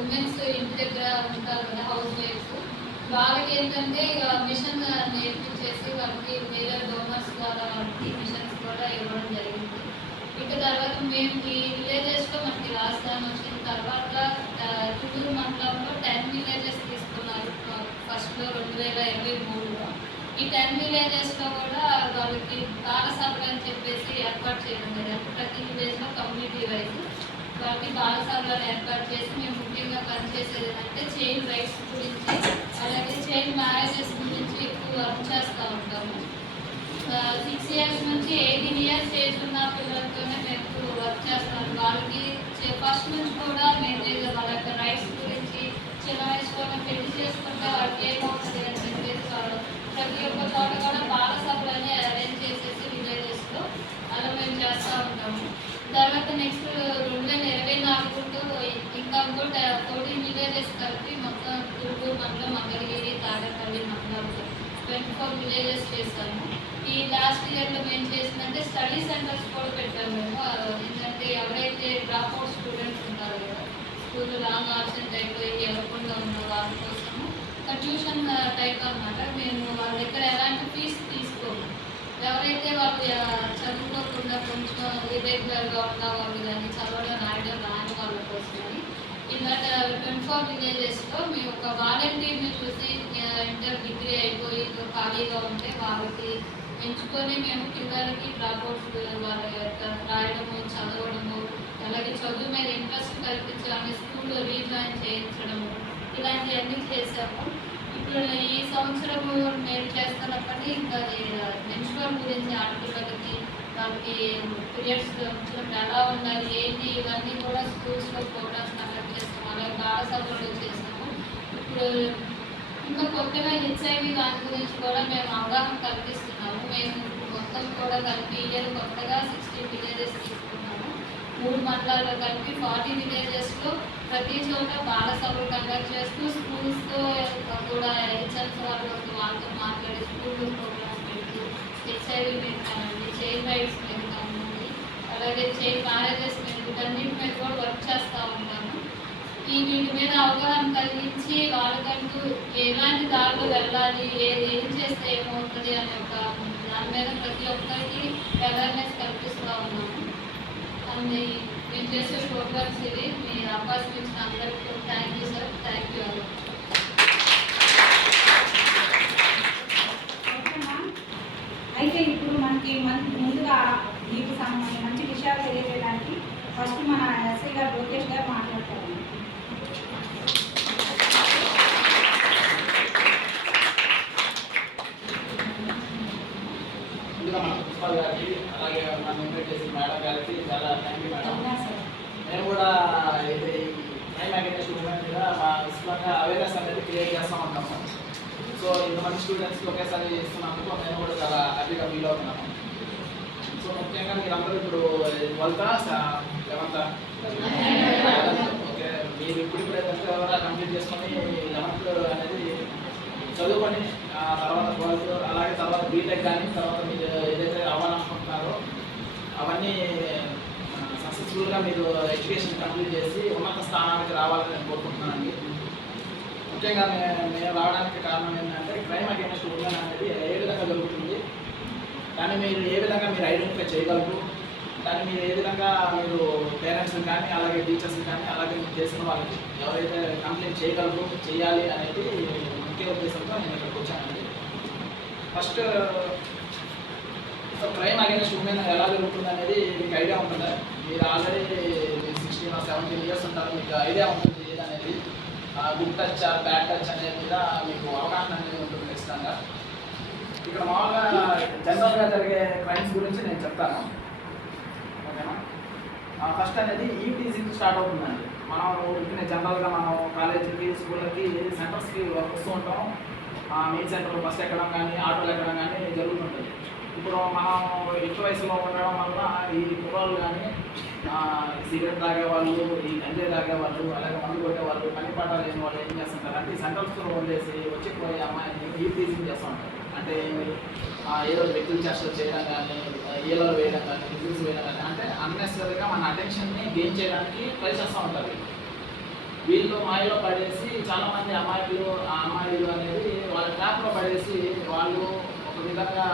Women's ఇంటి దగ్గర ఉంటారు కదా, హౌస్ వైఫ్స్. వాళ్ళకి ఏంటంటే మిషన్ నేర్పించేసి వాళ్ళకి వేరే డోనర్స్ ద్వారా వాళ్ళకి మిషన్స్ కూడా ఇవ్వడం జరిగింది. ఇక తర్వాత మేము ఈ విలేజెస్లో మనకి రాజధాని వచ్చిన తర్వాత తుళ్ళూరు మండలంలో 10 విలేజెస్ తీసుకున్నారు ఫస్ట్లో 2023లో. ఈ 10 విలేజెస్లో కూడా వాళ్ళకి బాలసభలు అని చెప్పేసి ఏర్పాటు చేయడం జరిగింది. ప్రతి విలేజ్లో కమ్యూనిటీ వైజ్ వాళ్ళకి బాలసభలను ఏర్పాటు చేసి మేము ముఖ్యంగా పనిచేసేది ఏంటంటే చైల్డ్ రైట్స్ గురించి, అలాగే చైల్డ్ మ్యారేజెస్ గురించి ఎక్కువ వర్క్ చేస్తూ ఉంటాము. 6 years నుంచి 18 years ఏజ్ ఉన్న పిల్లలతోనే మేము వర్క్ చేస్తాం. వాళ్ళకి ఫస్ట్ నుంచి కూడా మేము వాళ్ళ యొక్క రైట్స్ గురించి చిన్న వయసులోనే పెళ్లి చేసుకుంటే వాళ్ళకి ఏమవుతుంది అని చెప్పేసి వాళ్ళు ప్రతి ఒక్క చోట కూడా బాలసభలని అరేంజ్ చేసేసి విలేజెస్లో అలా మేము చేస్తూ ఉంటాము. తర్వాత నెక్స్ట్ 2024 ఇంకా 14 విలేజెస్ కలిపి మొత్తం తుళ్ళూరు మండలం, మంగళగిరి, తాడేపల్లి మండలంలో 24 విలేజెస్ చేస్తాము. ఈ లాస్ట్ ఇయర్లో మేము చేసిందంటే స్టడీ సెంటర్స్ కూడా పెట్టాము మేము. ఏంటంటే ఎవరైతే డ్రాప్ అవుట్ స్టూడెంట్స్ ఉంటారో కదా, స్కూల్ లాంగ్ ఆబ్సెంట్ అయిపోయి వెళ్ళకుండా ఉన్న వాళ్ళ కోసము ట్యూషన్ టైప్ అన్నమాట. మేము వాళ్ళ దగ్గర ఎలాంటి ఫీజు తీసుకోము. ఎవరైతే వాళ్ళు చదువుకోకుండా కొంచెం ఇర్రెగ్యులర్గా ఉన్న వాళ్ళు కానీ చదవడం రాయడం రాని వాళ్ళ కోసమని ఇలా 24 విలేజెస్లో మేము ఒక వాలంటీర్ని చూసి ఇంటర్ డిగ్రీ అయిపోయి ఖాళీగా ఉంటే వాళ్ళకి ఎంచుకొని మేము పిల్లలకి డ్రాప్అవుట్స్ వాళ్ళ యొక్క రాయడము, చదవడము, అలాగే చదువు మీద ఇంట్రెస్ట్ కల్పించాలని స్కూల్లో రీజాయిన్ చేయించడము, ఇలాంటివన్నీ చేసాము. ఇప్పుడు ఈ సంవత్సరము మేము చేస్తున్నప్పటికీ ఇంకా మెన్స్ట్రువల్ గురించి ఆడపిల్లలకి వాళ్ళకి పీరియడ్స్ వచ్చినప్పుడు ఎలా ఉండాలి ఏంటి ఇవన్నీ కూడా స్కూల్స్లో ప్రోగ్రామ్స్ కండక్ట్ చేస్తాము. అలాగే బాలసభలు చేస్తాము. ఇప్పుడు ఇంకా కొత్తగా హెచ్ఐవి దాని గురించి కూడా మేము అవగాహన కల్పిస్తున్నాము. మేము మొత్తం కూడా కలిపి ఇయర్ కొత్తగా 60 విలేజెస్ తీసుకున్నాము. 3 మండలాల్లో కలిపి 40 విలేజెస్లో ప్రతి చోట బాలసభలు కండక్ట్ చేస్తూ స్కూల్స్తో కూడా హెచ్ఎల్స్ వాళ్ళతో మాట్లాడి స్కూల్ ప్రోగ్రామ్స్ పెడుతూ హెచ్ఐవి మీద కానివ్వండి, చైల్డ్ రైట్స్ మీద కానివ్వండి, అలాగే చైల్డ్ మ్యారేజెస్ మీద వీటన్నిటి మీద కూడా వర్క్ చేస్తూ ఉంటాము. వీటి మీద అవగాహన కలిగించి వాళ్ళకంటూ ఎలాంటి దారిలో వెళ్ళాలి, ఏం చేస్తే ఏమవుతుంది అనే ఒక దాని మీద ప్రతి ఒక్కరికి అవేర్నెస్ కల్పిస్తూ ఉన్నాము. అండ్ మేము చేసే ప్రోగ్రామ్స్ ఇవి. మీరు అవకాశం ఇచ్చిన అందరికీ thank you sir. Thank you. అయితే ఇప్పుడు మనకి ముందుగా మీకు మంచి విషయాలు తెలియజేయడానికి ఫస్ట్ మన ఎస్ఐ గారు లోకేష్ గారు మాట్లాడతారు. ప్రిన్సిపల్ గారికి అలాగే నన్ను ఇన్వైట్ చేసిన మేడం గారికి చాలా థ్యాంక్ యూ మేడం. నేను కూడా ఇది క్రైమ్ అగైనెస్ట్ ఉమెన్ మీద మా విశ్వంగా అవేర్నెస్ అనేది క్రియేట్ చేస్తూ ఉంటాము. సో ఇంతమంది స్టూడెంట్స్కి ఒకేసారి చేస్తున్నందుకు నేను కూడా చాలా హ్యాపీగా ఫీల్ అవుతున్నాను. సో ముఖ్యంగా మీరందరూ ఇప్పుడు 12th 11th ఓకే, మీరు ఇప్పుడు ఎవరైనా కంప్లీట్ చేసుకొని 11th అనేది చదువుకొని తర్వాత 12th అలాగే తర్వాత బీటెక్ కానీ తర్వాత మీరు ఏదైతే అవ్వాలనుకుంటున్నారో అవన్నీ సక్సెస్ఫుల్గా మీరు ఎడ్యుకేషన్ కంప్లీట్ చేసి ఉన్నత స్థానానికి రావాలని నేను కోరుకుంటున్నానండి. ముఖ్యంగా నేను రావడానికి కారణం ఏంటంటే క్రైమ్ అగైనెస్ట్ ఉమెన్ అనేది ఏ విధంగా జరుగుతుంది, కానీ మీరు ఏ విధంగా మీరు ఐడెంటిఫై చేయగలరు, కానీ మీరు ఏ విధంగా మీరు పేరెంట్స్ని కానీ అలాగే టీచర్స్ని కానీ అలాగే మీరు చేసిన వాళ్ళకి ఎవరైతే కంప్లైంట్ చేయగలరు చేయాలి అనేది ముఖ్య ఉద్దేశంతో నేను ఇక్కడికి వచ్చానండి. ఫస్ట్ క్రైమ్ అగైనెస్ట్ ఉమెన్ ఎలా జరుగుతుంది అనేది మీకు ఐడియా ఉంటుందా? మీరు ఆల్రెడీ 16 or 17 years ఉంటారు, మీకు ఐడియా ఉంటుంది ఏదనేది. గుడ్ టచ్ బ్యాడ్ టచ్ అనేది మీద మీకు అవగాహన అనేది ఉంటుంది ఖచ్చితంగా. ఇక్కడ మామూలుగా జనరల్గా జరిగే క్రైమ్స్ గురించి నేను చెప్తాను, ఓకేనా? ఫస్ట్ అనేది ఈటీజింగ్ స్టార్ట్ అవుతుందండి. మనం ఉడికిన జనరల్గా మనం కాలేజీకి స్కూళ్ళకి సెంటర్స్కి వస్తూ ఉంటాం. మెయిన్ సెంటర్లో బస్ ఎక్కడం కానీ ఆటోలు ఎక్కడం కానీ జరుగుతుంటుంది. ఇప్పుడు మనం ఎక్కువ వయసులో ఉండడం వల్ల ఈ కుర్రాళ్ళు కానీ సిగరెట్ తాగేవాళ్ళు, ఈ గంజాయి తాగేవాళ్ళు, అలాగే మందు కొట్టేవాళ్ళు, పని పాఠాలు లేని వాళ్ళు ఏం చేస్తుంటారు అంటే ఈ సెంటర్స్లో వదిలేసి వచ్చిపోయే అమ్మాయిని ఈటీజింగ్ చేస్తూ ఉంటారు. అంటే ఏదో వ్యక్తులు చేష్టలు చేయడం కానీ, ఏలలు వేయడం కానీ, రివ్యూస్ వేయడం కానీ, అంటే అన్నెసరీగా మన అటెన్షన్ని గెయిన్ చేయడానికి ట్రై చేస్తూ ఉంటారు. వీళ్ళు మాయలో పడేసి చాలామంది అమ్మాయిలు అనేది వాళ్ళ ట్రాప్లో పడేసి వాళ్ళు ఒక విధంగా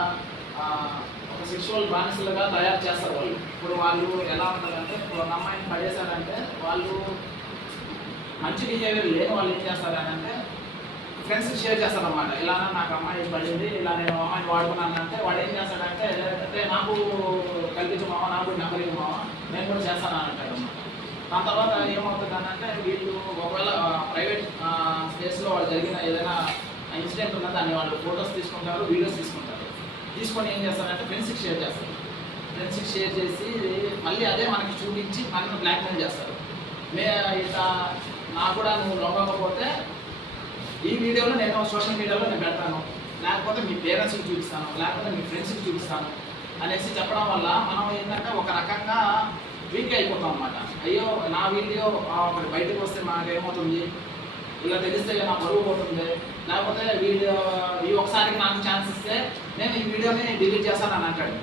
ఒక సెక్షువల్ బానిసలుగా తయారు చేస్తారు వాళ్ళు. ఇప్పుడు వాళ్ళు ఎలా ఉంటారంటే, ఇప్పుడు ఒక అమ్మాయిని పడేశారంటే వాళ్ళు మంచి బిహేవియర్ లేని వాళ్ళు ఏం చేస్తారనంటే ఫ్రెండ్స్కి షేర్ చేస్తారన్నమాట. ఇలా నాకు అమ్మాయి పడింది, ఇలా నేను అమ్మాయిని వాడుకున్నానంటే వాడు ఏం చేస్తాడంటే, అంటే నాకు కల్పించు మామ, నాకు నెంబర్ ఇవ్వు మామ, నేను కూడా చేస్తాను అని అంటాడు అన్నమాట. దాని తర్వాత ఏమవుతుందనంటే వీళ్ళు ఒకవేళ ప్రైవేట్ స్పేస్లో వాళ్ళు జరిగిన ఏదైనా ఇన్సిడెంట్ ఉన్నా దాన్ని వాళ్ళు ఫొటోస్ తీసుకుంటారు, వీడియోస్ తీసుకుంటారు. తీసుకొని ఏం చేస్తారంటే ఫ్రెండ్స్కి షేర్ చేస్తారు. ఫ్రెండ్స్కి షేర్ చేసి మళ్ళీ అదే మనకి చూపించి మనల్ని బ్లాక్మెయిల్ చేస్తారు. ఇట్లా నాకు కూడా నువ్వు లొంగకపోతే ఈ వీడియోలో నేను సోషల్ మీడియాలో నేను పెడతాను, లేకపోతే మీ పేరెంట్స్కి చూపిస్తాను, లేకపోతే మీ ఫ్రెండ్స్కి చూపిస్తాను అనేసి చెప్పడం వల్ల మనం ఏంటంటే ఒక రకంగా వీక్ అయిపోతాం అన్నమాట. అయ్యో నా వీడియో ఒకటి బయటకు వస్తే మాకేమవుతుంది, ఇలా తెలిస్తే నా బరువు పోతుంది, లేకపోతే వీడియో ఈ ఒకసారికి నాకు ఛాన్స్ ఇస్తే నేను ఈ వీడియోని డిలీట్ చేస్తానని అంటాడు.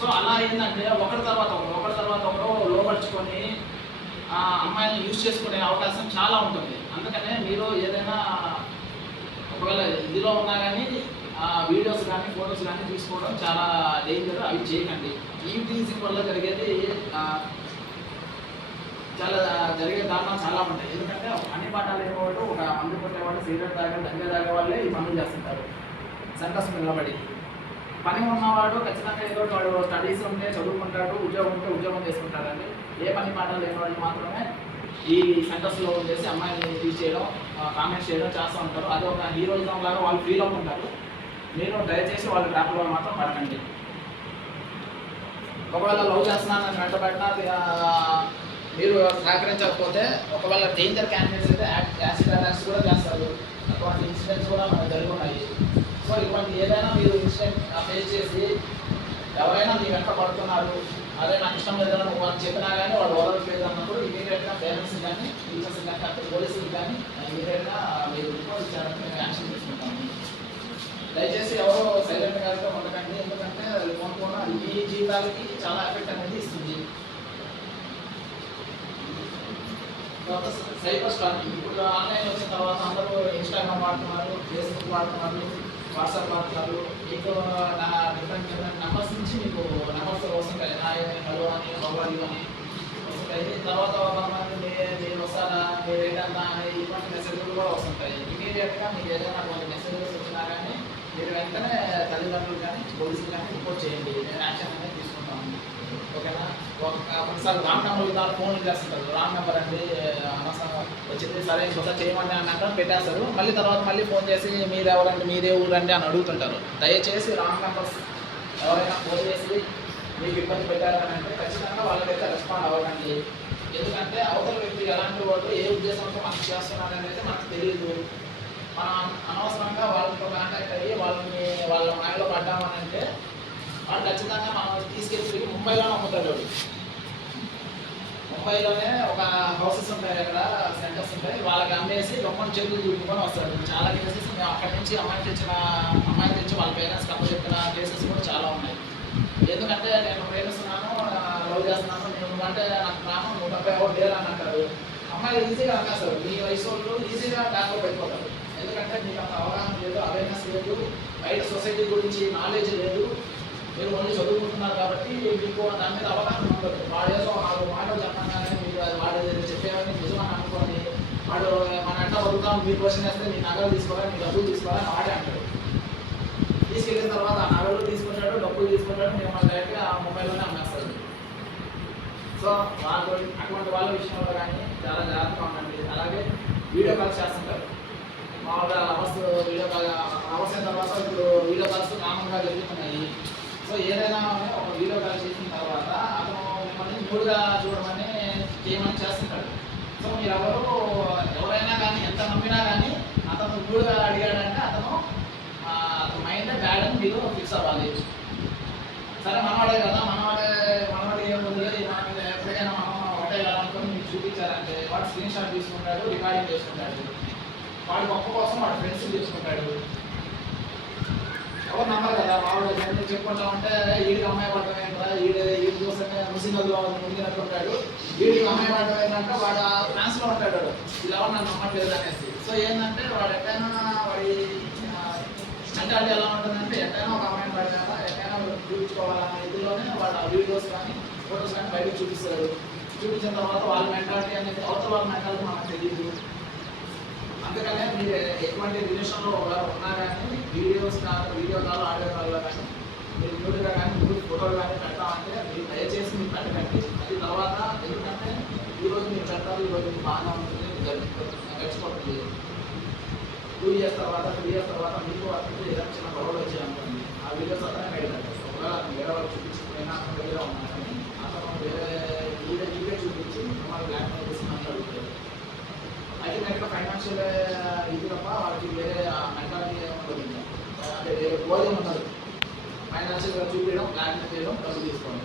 సో అలా ఏంటంటే ఒకరి తర్వాత ఒకరు లోపరుచుకొని అమ్మాయిని యూజ్ చేసుకునే అవకాశం చాలా ఉంటుంది. అందుకనే మీరు ఏదైనా ఒకవేళ ఇదిలో ఉన్నా కానీ వీడియోస్ కానీ ఫొటోస్ కానీ తీసుకోవడం చాలా డేంజర్. అవి చేయకండి. ఈ టీజింగ్ వల్ల జరిగే దారుణాలు చాలా ఉంటాయి. ఎందుకంటే అన్ని పాఠాలు ఏమోవాడు, ఒక మందు కొట్టేవాడు, సిగరెట్ దంగే తాగే వాళ్ళే ఈ పనులు చేస్తుంటారు. సెంటర్స్ నిలబడి పని ఉన్నవాడు ఖచ్చితంగా ఏదో వాడు స్టడీస్ ఉంటే చదువుకుంటాడు, ఉద్యోగం ఉంటే ఉద్యోగం చేసుకుంటాడండి. ఏ పని పాఠాలు లేని వాళ్ళు మాత్రమే ఈ సెంటర్స్లో ఉండేసి అమ్మాయిని తీసేయడం, కామెంట్స్ చేయడం చేస్తూ ఉంటారు. అది ఒక హీరోయిజం లాగా వాళ్ళు ఫీల్ అవుతుంటారు. మీరు దయచేసి వాళ్ళ ట్రాప్లో మాత్రం పడకండి. ఒకవేళ లవ్ చేస్తున్నానని వెంటబడినా మీరు సహకరించకపోతే ఒకవేళ డేంజర్ క్యాండిడేట్స్ అయితే యాసిడ్ అటాక్స్ కూడా చేస్తారు. అటువంటి ఇన్సిడెంట్స్ కూడా మనకు జరిగి ఉన్నాయి. సో ఇటువంటి ఏదైనా మీరు ఇన్సిడెంట్ ఫేస్ చేసి ఎవరైనా మీ వెంట పడుతున్నారు, అదే నాకు ఇష్టం లేదని నువ్వు అని చెప్పినా కానీ వాళ్ళు వదలట్లేదు అన్నప్పుడు ఇమీడియట్గా పేరెంట్స్కి కానీ టీచర్స్కి కానీ అక్కడ పోలీసులకు కానీ ఇమీడియట్గా మీరు రిపోర్ట్ ఇచ్చారంటే మేము యాక్షన్ తీసుకుంటాము. దయచేసి ఎవరో సైలెంట్గా అయితే ఉండకండి. ఎందుకంటే అది కొనుక్కున్న మీ జీవితాలకి చాలా ఎఫెక్ట్ అనేది ఇస్తుంది. సైబర్ స్టాకింగ్ ఇప్పుడు ఆన్లైన్ వచ్చిన తర్వాత అందరూ ఇన్స్టాగ్రామ్ వాడుతున్నారు, ఫేస్బుక్ వాడుతున్నారు, వాట్సాప్ వాడుతున్నారు. మీకు నా డిఫరెంట్ నెంబర్స్ నుంచి మీకు నెంబర్స్ వస్తుంటాయి. హలో అని, హౌవారు అని వస్తుంటాయి. తర్వాత మీరు వస్తారా, మీరు ఏంటన్నా ఇటువంటి మెసేజ్లు కూడా వస్తుంటాయి. ఇమీడియట్గా మీకు ఏదైనా కొన్ని మెసేజెస్ వచ్చినా కానీ మీరు వెంటనే తల్లిదండ్రులు కానీ పోలీసులు కానీ రిపోర్ట్ చేయండి. నేను యాక్షన్ అనేది తీసుకుంటాను. ఓకేనా? ఒకసారి రాంగ్ నెంబర్ దాని ఫోన్ చేస్తుంటారు. రాంగ్ నెంబర్ అండి అనవసరంగా వచ్చింది, సరే ఒకసారి చేయమని అన్నాక పెట్టేస్తారు. మళ్ళీ తర్వాత మళ్ళీ ఫోన్ చేసి మీరు ఎవరండి, మీరే ఊరండి అని అడుగుతుంటారు. దయచేసి రాంగ్ నెంబర్స్ ఎవరైనా ఫోన్ చేసి మీకు ఇబ్బంది పెట్టారని అంటే ఖచ్చితంగా వాళ్ళకైతే రెస్పాండ్ అవ్వకండి. ఎందుకంటే అవతల వ్యక్తి ఎలాంటి వాళ్ళు ఏ ఉద్దేశంతో మనకు చేస్తున్నారు అనేది మనకు తెలియదు. మనం అనవసరంగా వాళ్ళతో కాంటాక్ట్ అయ్యి వాళ్ళ మాయలో పడ్డామని అంటే వాళ్ళు ఖచ్చితంగా మనం తీసుకెళ్ళి ముంబైలోనే అమ్ముతాడు. ముంబైలోనే ఒక హౌసెస్ ఉంటాయి, అక్కడ సెంటర్స్ ఉంటాయి, వాళ్ళకి అమ్మేసి గమ్మని చేతులు చూపుకొని వస్తారు. చాలా కేసెస్ మేము అక్కడి నుంచి అమ్మాయిని తెచ్చి వాళ్ళ పేరెంట్స్కి అప్పచెప్పిన కేసెస్ కూడా చాలా ఉన్నాయి. ఎందుకంటే నేను ప్రేమిస్తున్నాను, లవ్ చేస్తున్నాను, నేను అంటే నాకు ప్రాణం 170 ఎవరు లేరు అని అంటారు. అమ్మాయిలు ఈజీగా అన్నారు, మీ వయసు వాళ్ళు ఈజీగా బ్యాక్లో పెట్టిపోతారు. ఎందుకంటే మీకు అంత అవగాహన లేదు, అవేర్నెస్ లేదు, బయట సొసైటీ గురించి నాలెడ్జ్ లేదు. మీరు ఓన్లీ చదువుకుంటున్నారు కాబట్టి మీకు దాని మీద అవగాహన ఉండదు. వాడు ఏదో 4 మాటలు చెప్పగానే మీరు అది వాడు చెప్పేవని నిజమని అనుకోని వాడు మన ఎట్లా వదులుతాం, మీరు క్వశ్చన్ వేస్తే మీ నగలు తీసుకోవాలి, మీ డబ్బులు తీసుకోవాలని వాడే అంటాడు. తీసుకెళ్ళిన తర్వాత ఆ నగలు తీసుకుంటాడు, డబ్బులు తీసుకుంటాడు, మేము మన డైరెక్ట్గా ఆ మొబైల్లోనే అమ్మేస్తాడు. సో అటువంటి వాళ్ళ విషయంలో కానీ చాలా జాగ్రత్తగా ఉండండి. అలాగే వీడియో కాల్స్ చేస్తుంటారు. మామూలుగా లవర్స్ వీడియో కాల్ లవర్స్ అయిన తర్వాత ఇప్పుడు వీడియో కాల్స్ కామన్గా జరుగుతున్నాయి. సో ఏదైనా ఒక వీడియో కాల్ చేసిన తర్వాత అతను మిమ్మల్ని న్యూడ్గా చూడమని చేయమని చేస్తుంటాడు. సో మీరు ఎవరైనా కానీ ఎంత నమ్మినా కానీ అతను న్యూడ్గా అడిగాడంటే అతను మైండ్ బ్యాడ్ అని మీరు ఫిక్స్ అవ్వాలి. సరే మనవాడే కదా, మనవాడి ఏముంది, మన ఎప్పుడైనా మనం ఒకటే కదా అనుకుని మీకు చూపించారంటే వాడు స్క్రీన్ షాట్ తీసుకుంటాడు, రికార్డింగ్ చేసుకుంటాడు, వాడి గొప్ప కోసం వాడు ఫ్రెండ్స్ తీసుకుంటాడు. ఎవరు నమ్మరు కదా, వాడు చెప్పుకుంటా ఉంటే వీడికి అమ్మాయి పడటం ఏంటా, వీడి కోసమే ముసినల్లో ముంగినట్టు ఉంటాడు, వీడికి అమ్మాయి పడటం ఏంటంటే వాడు ఫ్రాన్స్లో ఉంటాడు. ఇలా నన్ను నమ్మట్లేదు అనేసి. సో ఏంటంటే వాడు ఎక్కడైనా వాడి మెంటాలిటీ ఎలా ఉంటుందంటే ఎక్కడైనా ఒక అమ్మాయిని పడతారా ఎక్కడైనా చూపించుకోవాలన్న ఇదిలోనే వాడు ఆ వీడియోస్ కానీ ఫొటోస్ కానీ బయటకు చూపిస్తారు. చూపించిన తర్వాత వాళ్ళ మెంటాలిటీ అనేది అవతల వాళ్ళ మెంటాలిటీ మనకు తెలియదు. అందుకనే మీరు ఎటువంటి రిలేషన్లో ఉన్నా కానీ వీడియో కాల్ ఆడియో కాల్లో కానీ మీరు న్యూడ్గా కానీ న్యూడ్ ఫోటోలు కానీ పెడతామంటే మీరు దయచేసి మీరు పెట్టకండి. అది తర్వాత ఎందుకంటే ఈరోజు మీరు పెడతారు, ఈరోజు మీకు బాగానే ఉంటుంది, గడిచిపోతుంది. 2 years తర్వాత 3 years తర్వాత మీకు అతనికి ఏదైనా చిన్న గొడవలు వచ్చాయనుకోండి, ఆ వీడియోస్ అతనే బయట పెట్టేస్తారు. ఒకవేళ అతను వేరే వాళ్ళు చూపించుకుపోయినా అతను వేరే ఉన్నా కానీ అతను వేరే వీడియో చూపించి మిమ్మల్ని బ్లాక్మెయిల్ చేసి మాట్లాడుతారు. అల్టిమేట్గా ఫైనాన్షియల్ ఇది తప్ప వాళ్ళకి వేరే మెంటాలిటీ ఉంటుంది, అంటే వేరే గోల్ ఉండదు. ఫైనాన్షియల్గా చూపించడం, బ్లాక్మెయిల్ చేయడం, డబ్బు తీసుకోవడం.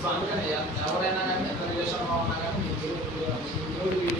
సో అందుకని ఎవరైనా కానీ ఎంత రిలేషన్లో ఉన్నా కానీ మీకు న్యూడ్ వీడియో